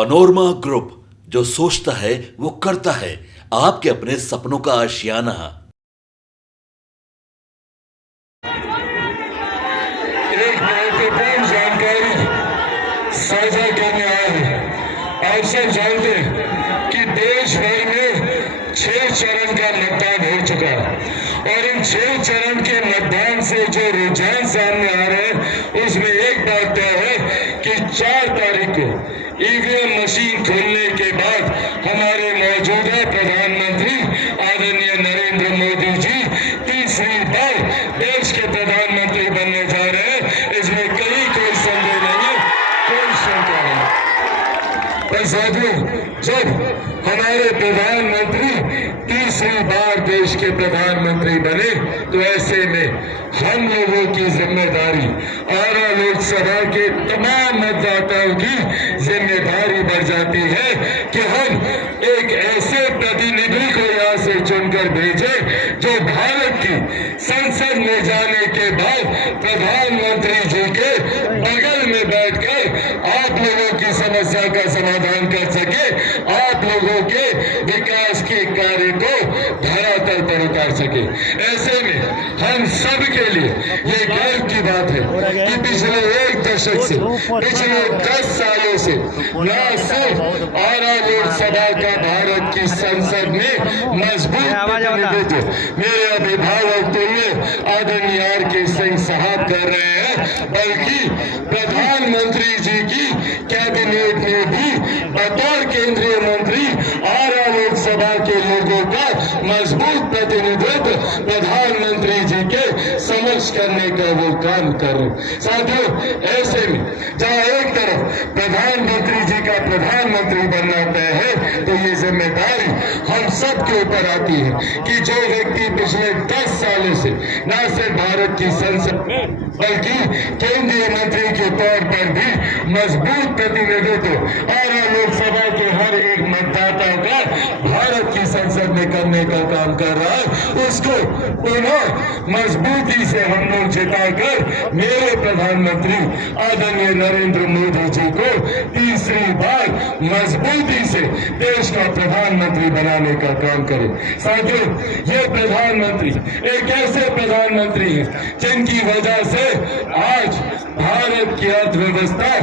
Panorama group, जो सोचता है वो करता है। आपके अपने सपनों का आशियाना। एक महत्वपूर्ण जानकारी साझा करने आए हैं। आप सब जानते हैं कि देश भर में 6 चरण का मतदान हो चुका है और इन 6 चरण के मतदान से जो रुझान सामने आ रहे हैं उसमें एक बात तय है कि 4 तारीख को ईवीएम मशीन खोलने के बाद हमारे मौजूदा प्रधानमंत्री आदरणीय नरेंद्र मोदी जी तीसरी बार देश के प्रधानमंत्री बनने जा रहे हैं। इसमें कोई संदेह नहीं है, कोई शंका नहीं। पर साथियों, जब हमारे प्रधानमंत्री तीसरी बार देश के प्रधानमंत्री बने तो ऐसे में हम लोगों की जिम्मेदारी आरा लोकसभा के तमाम मतदाताओं की जिम्मेदारी बढ़ जाती है कि हम एक ऐसे प्रतिनिधि को यहाँ से चुनकर भेजे जो भारत की संसद में जाने के बाद प्रधानमंत्री जी के बगल में बैठकर आप लोगों की समस्या का समाधान कर सके, आप लोगों के विकास के कार्य को धरातल पर उतार सके। ऐसे में हम सब के लिए ये गर्व की बात है कि पिछले 1 दशक से, पिछले 10 सालों से न सिर्फ आरा लोकसभा का भारत की संसद में मजबूत प्रतिनिधित्व मेरे अभिभावक तुल्य आदरणीय आर.के. सिंह साहब कर रहे हैं, बल्कि प्रधानमंत्री जी की कैबिनेट में भी बतौर केंद्रीय मंत्री आरा लोकसभा के लोगों का मजबूत प्रतिनिधित्व प्रधानमंत्री जी के समक्ष करने का वो काम कर रहे। साथियों, ऐसे में जहाँ एक तरफ प्रधानमंत्री जी का प्रधानमंत्री बनना तय है तो ये जिम्मेदारी हम सब के ऊपर आती है कि जो व्यक्ति पिछले 10 सालों से न सिर्फ भारत की संसद में बल्कि केंद्रीय मंत्री के तौर पर भी मजबूत प्रतिनिधित्व आरा लोकसभा के हर एक मतदाता का भारत की संसद में करने का काम कर रहा है, उसको पुनः मजबूती से हम लोग जिताकर मेरे प्रधानमंत्री आदरणीय नरेंद्र मोदी जी को तीसरी बार मजबूती से देश का प्रधानमंत्री बनाने का काम करें। साथियों, ये प्रधानमंत्री एक ऐसे प्रधानमंत्री हैं जिनकी वजह से आज भारत की अर्थव्यवस्था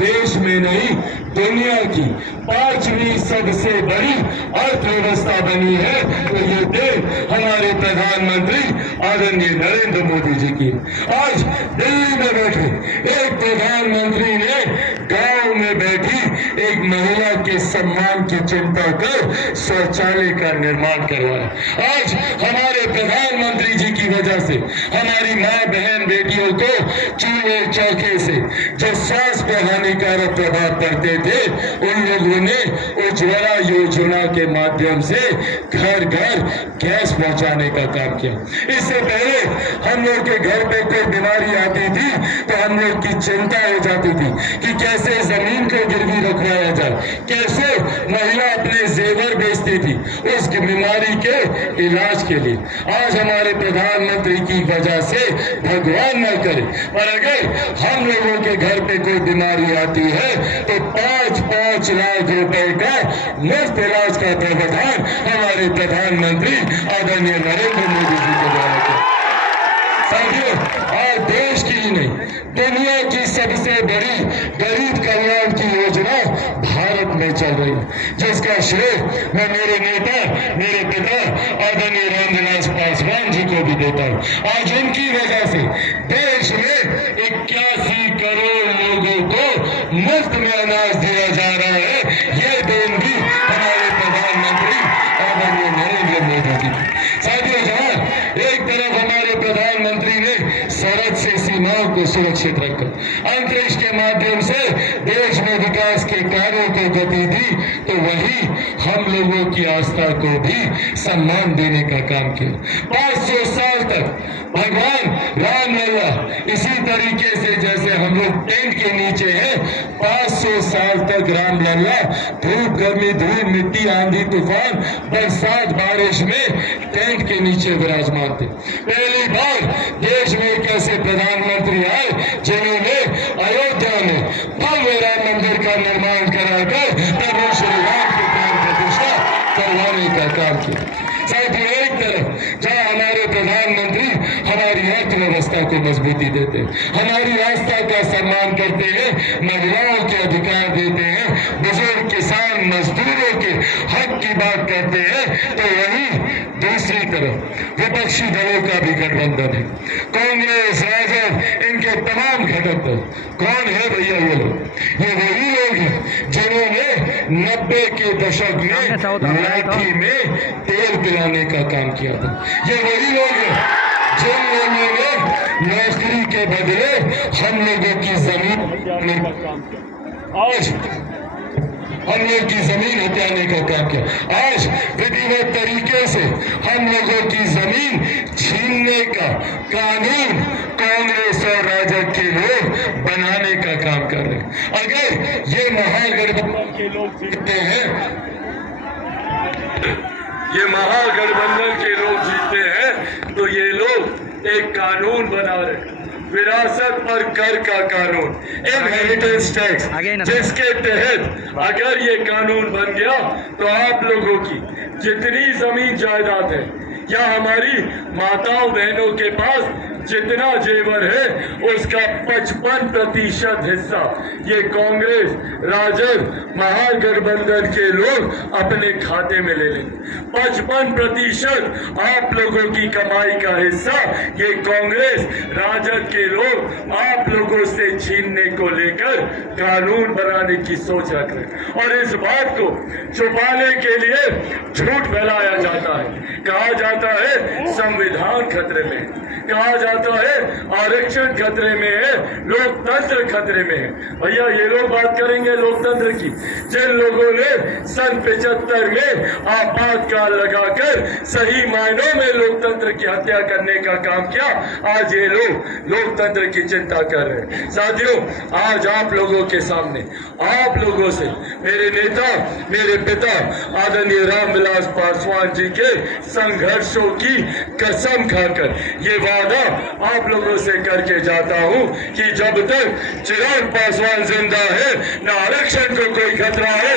देश में नहीं दुनिया की 5वीं सबसे बड़ी अर्थव्यवस्था बनी है। तो ये देश हमारे प्रधानमंत्री आदरणीय नरेंद्र मोदी जी की। आज दिल्ली में बैठे एक प्रधानमंत्री ने गांव में बैठी एक महिला के सम्मान की चिंता कर शौचालय का निर्माण करवाया। आज हमारे प्रधानमंत्री जी की वजह से हमारी माँ बहन बेटियों को चूल्हे चौके से जो स्वास्थ्य पर हानिकारक प्रभाव पड़ते थे उन लोगों ने उज्ज्वला योजना के माध्यम से घर घर गैस पहुंचाने का काम किया। इससे पहले हम लोग के घर पे कोई बीमारी आती थी तो हम लोग की चिंता हो जाती थी कि कैसे जमीन को गिरवी रखवाया जाए, कैसे महिला अपने जेवर बेचती थी उस बीमारी के इलाज के लिए। आज हमारे प्रधानमंत्री की वजह से भगवान न करे पर अगर हम लोगों के घर पे कोई बीमारी आती है तो 5-5 लाख रुपए का मुफ्त इलाज का प्रावधान हमारे प्रधानमंत्री आदरणीय नरेंद्र मोदी जी के द्वारा किया। साथियों, आज देश की ही नहीं दुनिया की सबसे बड़ी गरीब कल्याण की योजना भारत में चल रही है, जिसका श्रेय मैं मेरे नेता, मेरे पिता आदरणीय रामविलास पासवान जी को भी देता हूँ। आज उनकी वजह से देश में 81 करोड़ लोगों को मुफ्त में अनाज दिया जा रहा है। ये देन भी हमारे प्रधानमंत्री आदरणीय नरेंद्र मोदी जी की। साथियों, जहाँ एक तरफ हमारे प्रधानमंत्री ने सरहद से सीमाओं को सुरक्षित रखकर अंतरिक्ष के माध्यम से देश में विकास के कार्यों को गति दी, तो वही हम लोगों की आस्था को भी सम्मान देने का काम किया। 500 साल तक भगवान रामलला इसी तरीके से जैसे हम लोग टेंट के नीचे हैं, 500 साल तक रामलला धूप गर्मी धूल मिट्टी आंधी तूफान बरसात बारिश में टेंट के नीचे विराजमान थे। पहली बार देश में एक ऐसे प्रधानमंत्री आए जिन्होंने अयोध्या में भव्य राम मंदिर का निर्माण कराकर व्यवस्था को मजबूती देते हैं, हमारी आस्था का सम्मान करते हैं, महिलाओं के अधिकार देते हैं, बुजुर्ग किसान मजदूरों के हक की बात करते हैं, तो वहीं दूसरी तरफ विपक्षी दलों का भी गठबंधन है। कांग्रेस, राजद, इनके तमाम घटक दल कौन है भैया? ये लोग, ये वही लोग हैं जिन्होंने 90 के दशक में लाठी में तेल पिलाने का काम किया था। ये वही लोग हैं जिन लोगों ने नौकरी के बदले हम लोगों की जमीन में आज हम लोग की जमीन हथियाने का काम किया। आज विधिवत तरीके से हम लोगों की जमीन छीनने का कानून कांग्रेस और राजद के लोग बनाने का काम कर रहे हैं। अगर ये महागठबंधन के लोग जीतते हैं, ये महागठबंधन के लोग जीतते हैं, तो ये लोग एक कानून बना रहे हैं, विरासत पर कर का कानून, इनहेरिटेंस टैक्स, जिसके तहत अगर ये कानून बन गया तो आप लोगों की जितनी जमीन जायदाद है या हमारी माताओं बहनों के पास जितना जेवर है उसका 55% हिस्सा ये कांग्रेस, राजद, महागठबंधन के लोग अपने खाते में ले लेंगे। 55% आप लोगों की कमाई का हिस्सा ये कांग्रेस, राजद के लोग आप लोगों से छीनने को लेकर कानून बनाने की सोच रख रहे हैं। और इस बात को छुपाने के लिए झूठ फैलाया जाता है, कहा जाता है संविधान खतरे में, कहा जाता है आरक्षण खतरे में है, लोकतंत्र खतरे में है। भैया ये लोग बात करेंगे लोकतंत्र की, जिन लोगों ने सन 75 में आपातकाल लगाकर सही मायनों में लोकतंत्र की हत्या करने का काम किया, आज ये लोग लोकतंत्र की चिंता कर रहे हैं। साथियों, आज आप लोगों के सामने, आप लोगों से मेरे नेता, मेरे पिता आदरणीय रामविलास पासवान जी के संघर्षों की कसम खाकर ये वादा आप लोगों से करके जाता हूं कि जब तक चिराग पासवान जिंदा है, न आरक्षण को कोई खतरा है,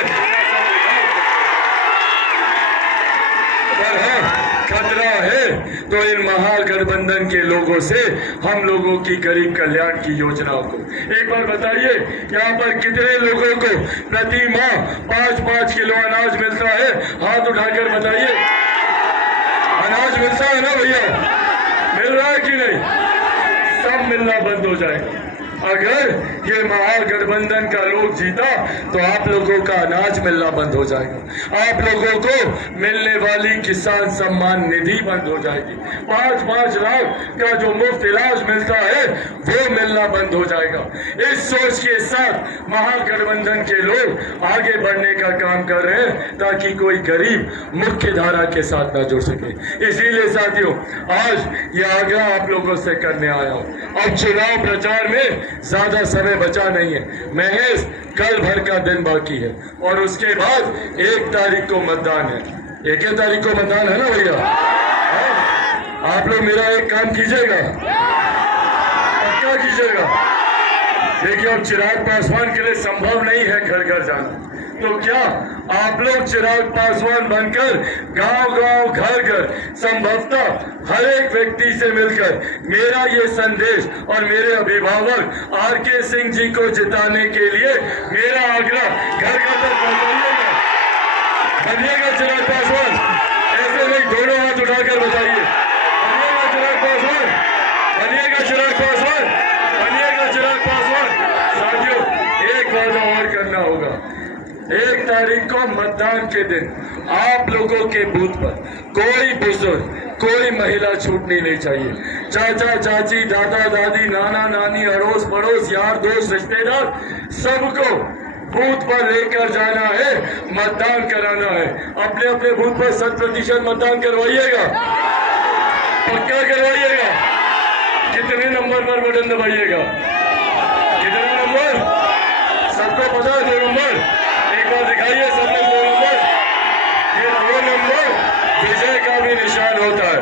पर हाँ खतरा है तो इन महागठबंधन के लोगों से हम लोगों की गरीब कल्याण की योजनाओं को। एक बार बताइए, यहाँ पर कितने लोगों को प्रति माह 5-5 किलो अनाज मिलता है? हाथ उठाकर बताइए। अनाज मिलता है ना भैया? मिल रहा है कि नहीं? सब मिलना बंद हो जाएगा अगर ये महागठबंधन का लोग जीता, तो आप लोगों का अनाज मिलना बंद हो जाएगा, आप लोगों को मिलने वाली किसान सम्मान निधि बंद हो जाएगी, 5-5 लाख का जो मुफ्त इलाज मिलता है वो मिलना बंद हो जाएगा। इस सोच के साथ महागठबंधन के लोग आगे बढ़ने का काम कर रहे हैं ताकि कोई गरीब मुख्य धारा के साथ ना जुड़ सके। इसीलिए साथियों, आज ये आग्रह आप लोगों से करने आया हूं। अब चुनाव प्रचार में ज्यादा समय बचा नहीं है, महज कल भर का दिन बाकी है और उसके बाद 1 तारीख को मतदान है। 1 तारीख को मतदान है ना भैया? आप लोग मेरा एक काम कीजिएगा, पक्का कीजिएगा। देखिए, अब चिराग पासवान के लिए संभव नहीं है घर घर जाना, तो क्या आप लोग चिराग पासवान बनकर गांव-गांव, घर-घर, संभवतः हर एक व्यक्ति से मिलकर मेरा ये संदेश और मेरे अभिभावक आर.के. सिंह जी को जिताने के लिए मेरा आग्रह घर घर तक पहुंचाइएगा। बनिएगा चिराग पासवान, ऐसे नहीं, दोनों हाथ उठाकर बताइए, बनिएगा चिराग पासवान, बनिएगा चिराग पासवान, बनिएगा चिराग पासवान। साथियों, एक वादा और करना होगा, 1 तारीख को मतदान के दिन आप लोगों के बूथ पर कोई बुजुर्ग, कोई महिला छूटनी नहीं चाहिए। चाचा चाची, दादा दादी, नाना नानी, अड़ोस पड़ोस, यार दोस्त, रिश्तेदार, सबको बूथ पर लेकर जाना है, मतदान कराना है। अपने अपने बूथ पर 100% मतदान करवाइएगा, पक्का करवाइएगा। कितने नंबर पर बटन दबाइएगा? कितना नंबर? सबको पता है 2 नंबर? एक बार दिखाइए सब लोग 2 नंबर। ये 2 नंबर विजय का भी निशान होता है।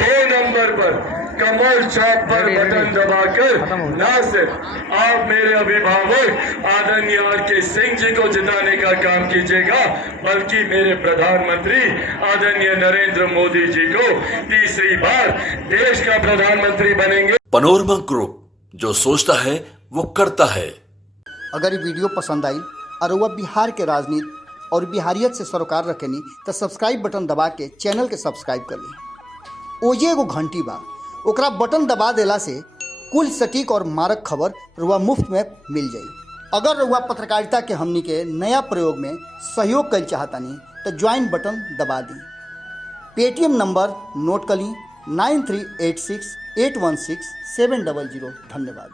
2 नंबर पर कमल चौक पर बटन दबाकर न सिर्फ आप मेरे अभिभावक आदरणीय आर.के. सिंह जी को जिताने का काम कीजिएगा, बल्कि मेरे प्रधानमंत्री आदरणीय नरेंद्र मोदी जी को तीसरी बार देश का प्रधानमंत्री बनेंगे। पनोरमा ग्रुप, जो सोचता है वो करता है। अगर ये वीडियो पसंद आई और वह बिहार के राजनीति और बिहारियत से सरोकार रखेनी तो सब्सक्राइब बटन दबा के चैनल के सब्सक्राइब कर ली। ओजे एगो घंटी बा, ओकरा बटन दबा देला से कुल सटीक और मारक खबर रुआ मुफ्त में मिल जाई। अगर रुआ पत्रकारिता के हमनी के नया प्रयोग में सहयोग कर चाहतानी तो ज्वाइन बटन दबा दी। पेटीएम नंबर नोट कर ली 9386816700। धन्यवाद।